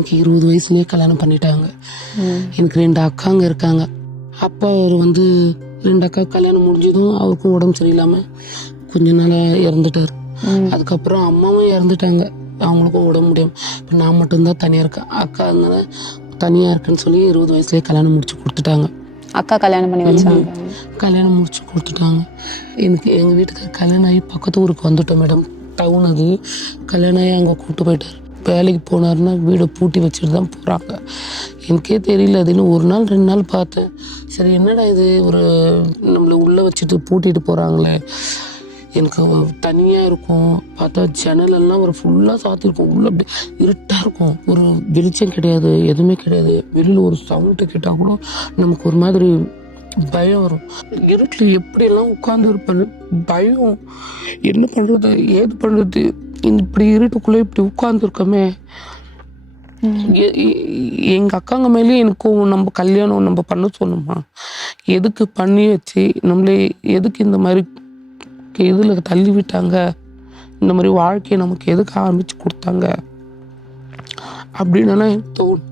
எனக்கு 20 வயசுலேயே கல்யாணம் பண்ணிட்டாங்க. எனக்கு 2 அக்காங்க இருக்காங்க. அப்பா அவர் 2 அக்கா கல்யாணம் முடிஞ்சதும் அவருக்கும் உடம்பு சரியில்லாமல் கொஞ்ச நாளாக இறந்துட்டார். அதுக்கப்புறம் அம்மாவும் இறந்துட்டாங்க, அவங்களுக்கும் உடம்பு முடியாமல். இப்போ நான் மட்டும்தான் தனியாக இருக்கேன். அக்கா அதனால தனியாக இருக்குன்னு சொல்லி 20 வயசுலேயே கல்யாணம் முடிச்சு கொடுத்துட்டாங்க. அக்கா கல்யாணம் பண்ணி வச்சாங்க. கல்யாணம் முடிச்சு கொடுத்துட்டாங்க. எனக்கு எங்கள் வீட்டுக்கு கல்யாணம் ஆகி பக்கத்து ஊருக்கு வந்துட்டோம் மேடம். டவுன் அது. கல்யாணம் ஆகி அங்கே கூப்பிட்டு போயிட்டார். வேலைக்கு போனார்னா வீடை பூட்டி வச்சுட்டு தான் போகிறாங்க. எனக்கே தெரியல. அது இன்னும் 1 நாள் 2 நாள் பார்த்தேன். சரி என்னடா இது, நம்மளை உள்ளே வச்சுட்டு பூட்டிட்டு போகிறாங்களே. எனக்கு தனியாக இருக்கும். பார்த்தா ஜன்னலெல்லாம் ஃபுல்லாக சாத்திருக்கும். உள்ளே அப்படி இருட்டாக இருக்கும். ஒரு வெளிச்சம் கிடையாது, எதுவுமே கிடையாது. வெளியில் ஒரு சவுண்டு கேட்டால் கூட நமக்கு ஒரு மாதிரி பயம் வரும். இருட்டில் எப்படியெல்லாம் உட்கார்ந்து இருப்பேன்னு பயம். என்ன பண்ணுறது ஏது பண்ணுறது, இப்படி இருட்டுக்குள்ளே இப்படி உட்கார்ந்துருக்கோமே. எங்கள் அக்காங்க மேலேயும் எனக்கும் நம்ம கல்யாணம் நம்ம பண்ண சொன்னோமா, எதுக்கு பண்ணி வச்சு நம்மளே எதுக்கு இந்த மாதிரி இதில் தள்ளி விட்டாங்க, இந்த மாதிரி வாழ்க்கையை நமக்கு எதுக்கு ஆரம்பித்து கொடுத்தாங்க அப்படின்னு எனக்கு தோணும்.